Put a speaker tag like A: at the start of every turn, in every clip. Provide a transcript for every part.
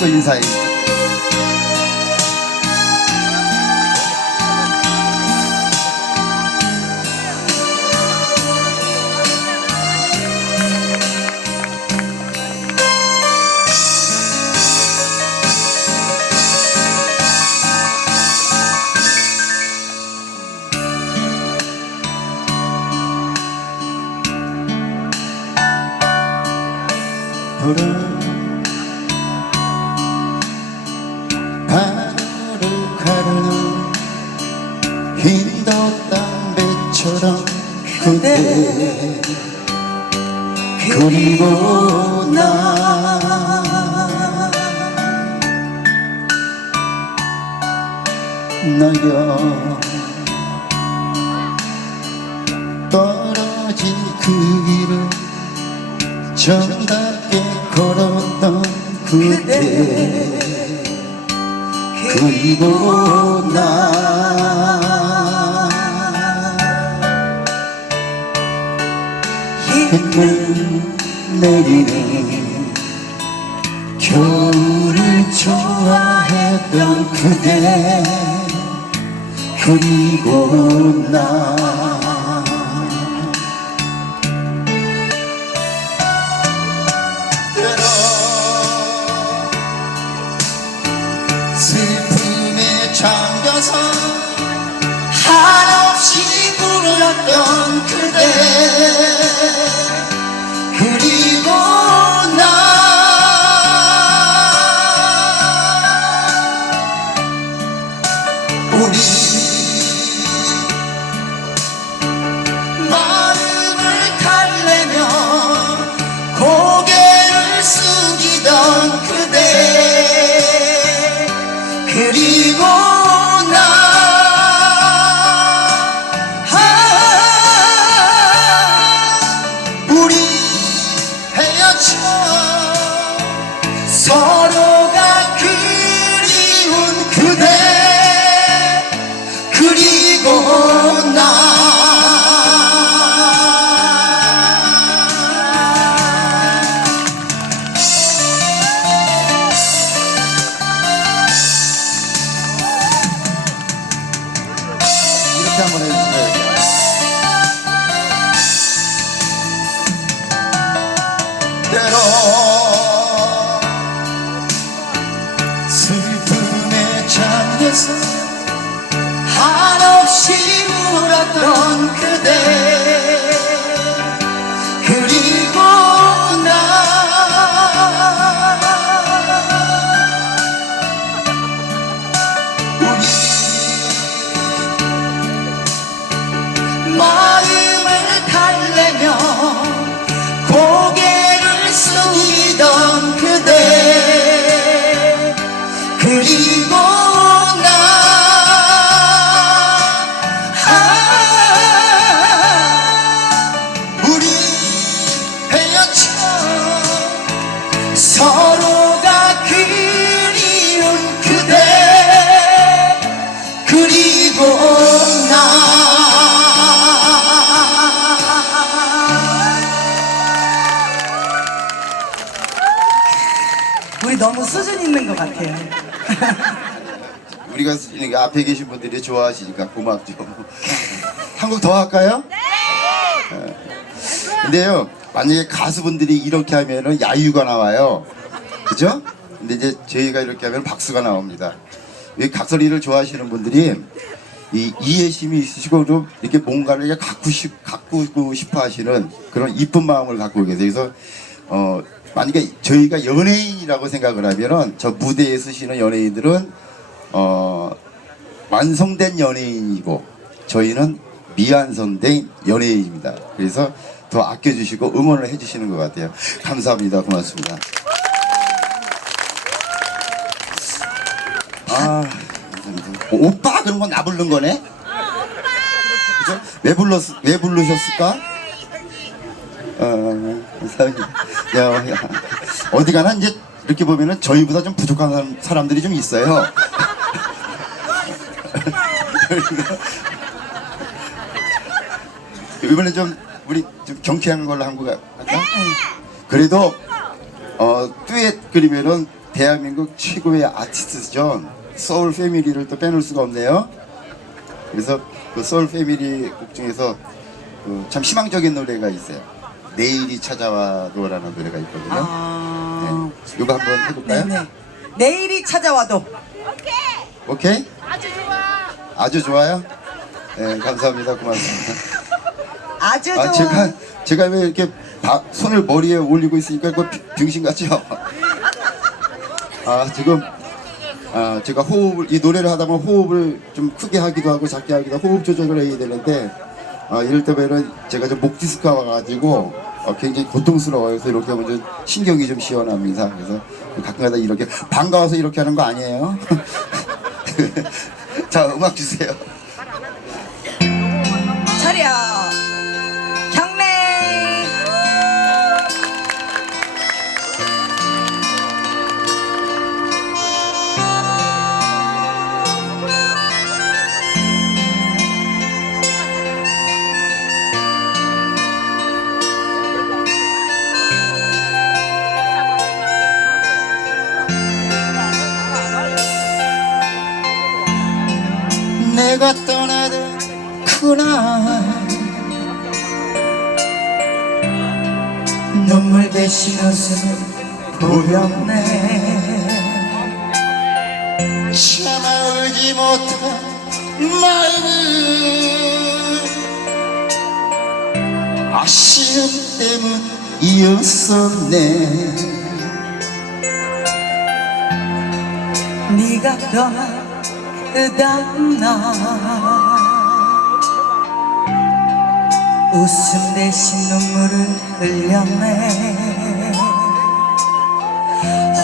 A: 듣고 인사 그리고 나 나여 떨어진 그 길을 정답게 걸었던 그대 그리고 나 힘을 내리는 겨울을 좋아했던 그대 그리고 나 슬픔에 잠겨서 한없이 울었던 그대. 그리고 앞에 계신 분들이 좋아하시니까 고맙죠. 한곡더 할까요? 네. 근데요, 만약에 가수분들이 이렇게 하면은 야유가 나와요. 그죠? 근데 이제 저희가 이렇게 하면 박수가 나옵니다. 이 각설이를 좋아하시는 분들이 이 이해심이 있으시고 좀 이렇게 뭔가를 이렇게 갖고 싶, 갖고 싶어 하시는 그런 이쁜 마음을 갖고 계세요. 그래서 어, 만약에 저희가 연예인이라고 생각을 하면은 저 무대에 서시는 연예인들은 어, 완성된 연예인이고 저희는 미완성된 연예인입니다. 그래서 더 아껴주시고 응원을 해주시는 것 같아요. 감사합니다. 고맙습니다. 아, 감사합니다. 어, 오빠 그런 건 나 부른 거네? 그죠? 왜 불렀 왜 부르셨을까? 어, 감사합니다. 야, 야. 어디 가나 이제 이렇게 보면은 저희보다 좀 부족한 사람, 사람들이 좀 있어요. 이번에 좀 우리 좀 경쾌한 걸로 한 거 같나? 그래도 어 듀엣 그리면은 대한민국 최고의 아티스트죠. 소울 패밀리를 또 빼놓을 수가 없네요. 그래서 그 소울 패밀리 곡 중에서 그 참 희망적인 노래가 있어요. 내일이 찾아와도라는 노래가 있거든요.
B: 아,
A: 네. 이거 한번 해볼까요?
B: 네네. 내일이 찾아와도
A: 오케이? 아주 좋아. 아주 좋아요? 네, 감사합니다. 고맙습니다.
B: 아주 좋아.
A: 아, 제가 제가 왜 이렇게 바- 손을 머리에 올리고 있으니까 그 병신 같죠? 아 지금 아 제가 호흡을 이 노래를 하다 보면 호흡을 좀 크게 하기도 하고 작게 하기도 하고 호흡 조절을 해야 되는데 아 이럴 때면은 제가 좀 목 디스크가 와가지고 어, 굉장히 고통스러워요. 그래서 이렇게 하면 좀 신경이 좀 시원합니다. 그래서 가끔가다 이렇게 반가워서 이렇게 하는 거 아니에요? 자 음악 주세요. 내가 떠나던 그날
B: 눈물 대신 웃음을 보였네.
A: 참아오지 못한 마음은 아쉬움 때문이었었네
B: 네가 그 다음날 웃음 대신 눈물을 흘렸네.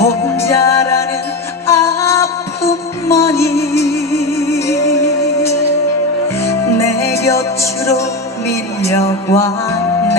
B: 혼자라는 아픔만이 내 곁으로 밀려왔네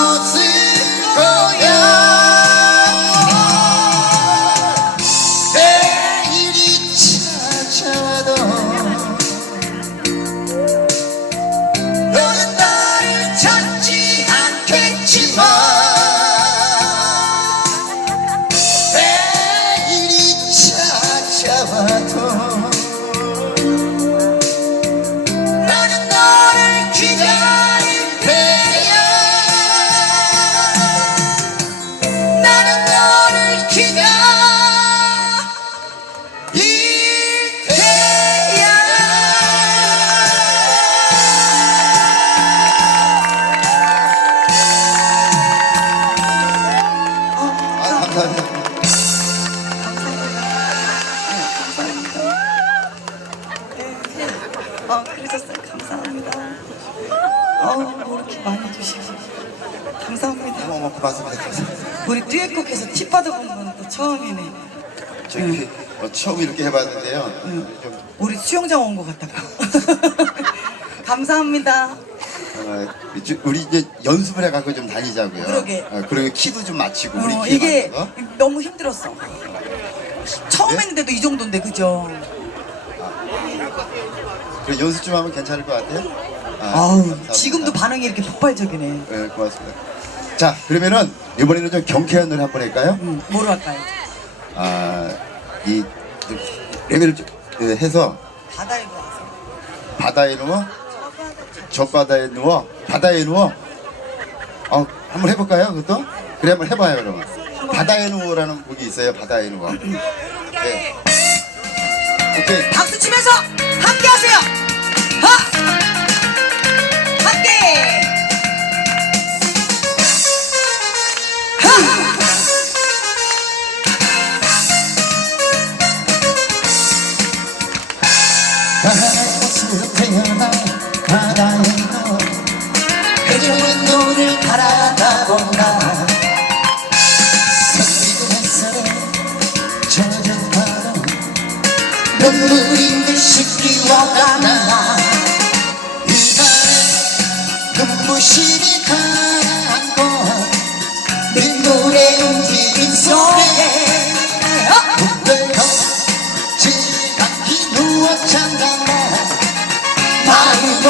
A: 수
B: 어, 그러셨어요. 감사합니다. 어, 뭐 이렇게 많이 주시고. 감사합니다.
A: 어머 고맙습니다. 감사합니다.
B: 우리 듀엣곡에서 팁 받아본 건 또 처음이네.
A: 저기 어, 처음 이렇게 해봤는데요. 좀
B: 우리 수영장 온 것 같다고. 감사합니다.
A: 어, 이제 우리 이제 연습을 해갖고 좀 다니자고요.
C: 그러게.
A: 어, 그리고 키도 좀 맞추고 우리
C: 어,
A: 키
C: 이게
A: 맞는 거.
C: 너무 힘들었어. 처음
A: 네?
C: 했는데도 이 정도인데 그죠?
A: 그 연습 좀 하면 괜찮을 것 같아요. 아,
C: 아우
A: 감사합니다.
C: 지금도 반응이 이렇게 폭발적이네.
A: 네, 고맙습니다. 자, 그러면은 이번에는 좀 경쾌한 노래 한번 할까요?
C: 음, 뭐로 할까요?
A: 아, 이좀 레벨을 좀, 예, 해서
C: 바다에 와서.
A: 바다에 누워, 저 바다에 누워, 바다에 누워. 어, 한번 해볼까요? 그것도? 그래 한번 해봐요 그러면. 바다에 누워라는 곡이 있어요. 바다에 누워. 네. 오케이.
C: 박수 치면서 함께 하세요.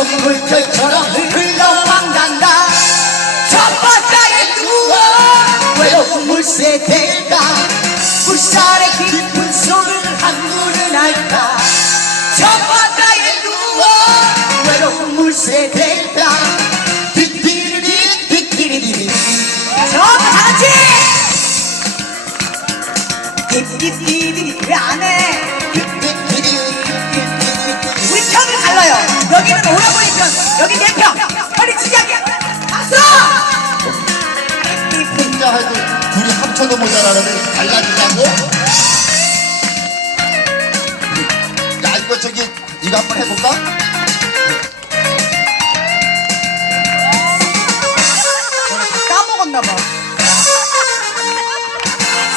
B: 마음은 물결처럼 흘러 망간다. 저 바다에 누워 외로운 물새들과 물살의 깊은 소리를 한물은 알까? 저 바다에 누워 외로운 물새들과
C: 여기 내 편. 빨리 시작해. 박수!
A: 혼자 해도 둘이 합쳐도 모자라는데 달라지자고? 야 이거 저기 이거 한번 해볼까?
C: 까먹었나 봐.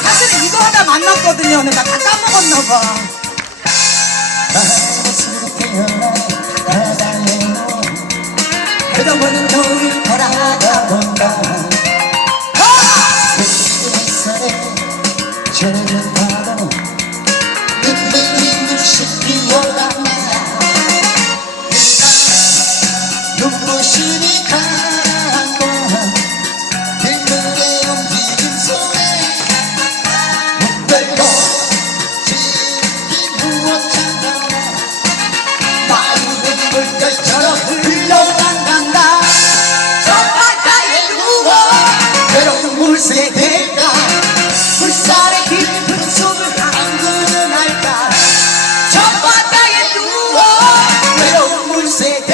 C: 사실은 이거 하다 만났거든요. 근데 나 다 까먹었나 봐.
B: 젖은 외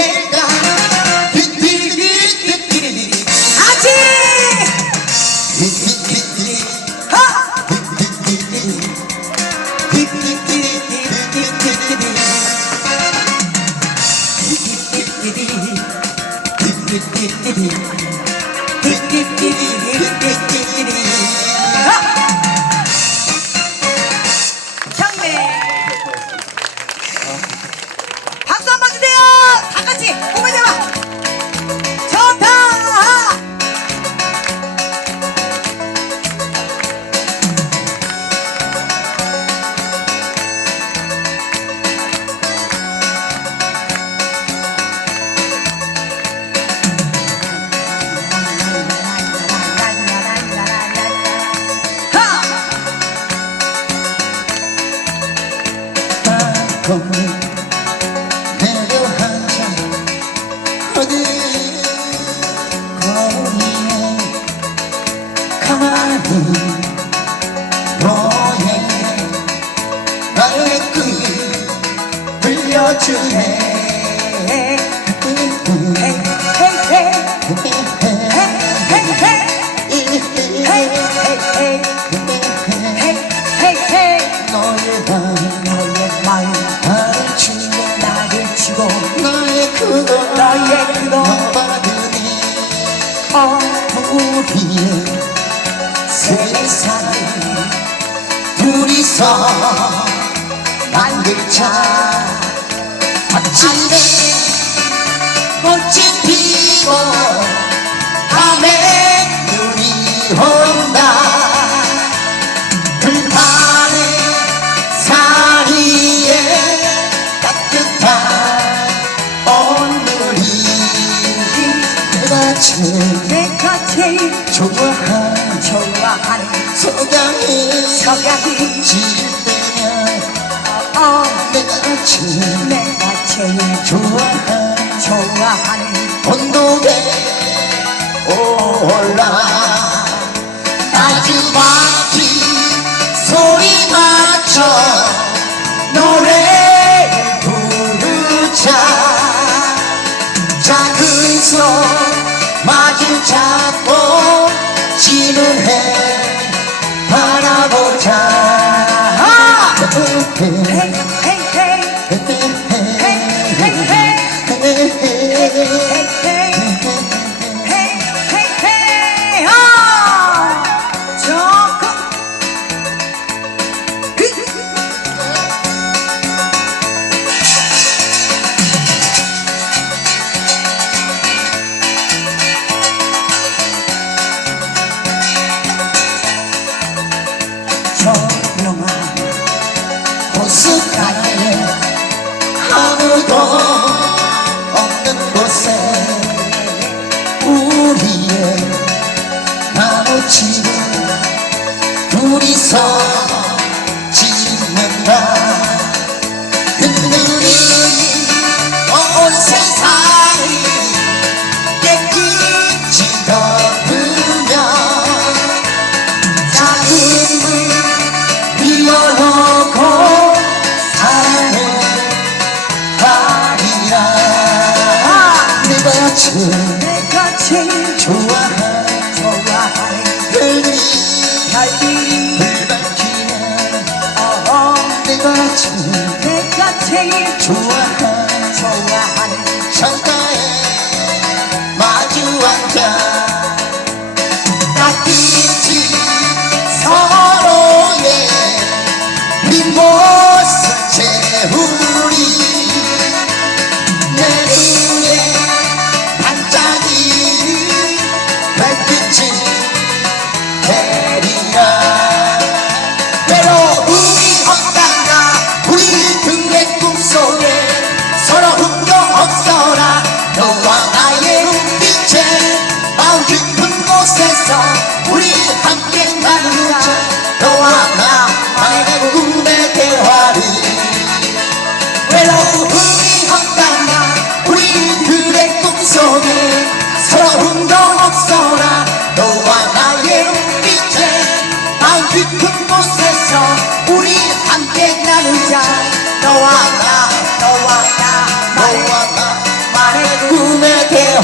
B: 가만히 너의 나의 꿈 들려주네 세상을 둘이서 만들자. 아침에
A: 생각이
B: 지을 때면
A: 어, 아,
B: 아, 아,
A: 내가 제일
B: 내가 제일 좋아할
A: 언덕에 올라. 마지막이 소리 맞춰 노래 부르자. 작은 손 마주 잡고 지는 해. 만나보자.
B: 아!
A: 그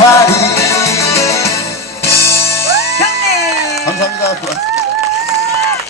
A: 마리. 감사합니다.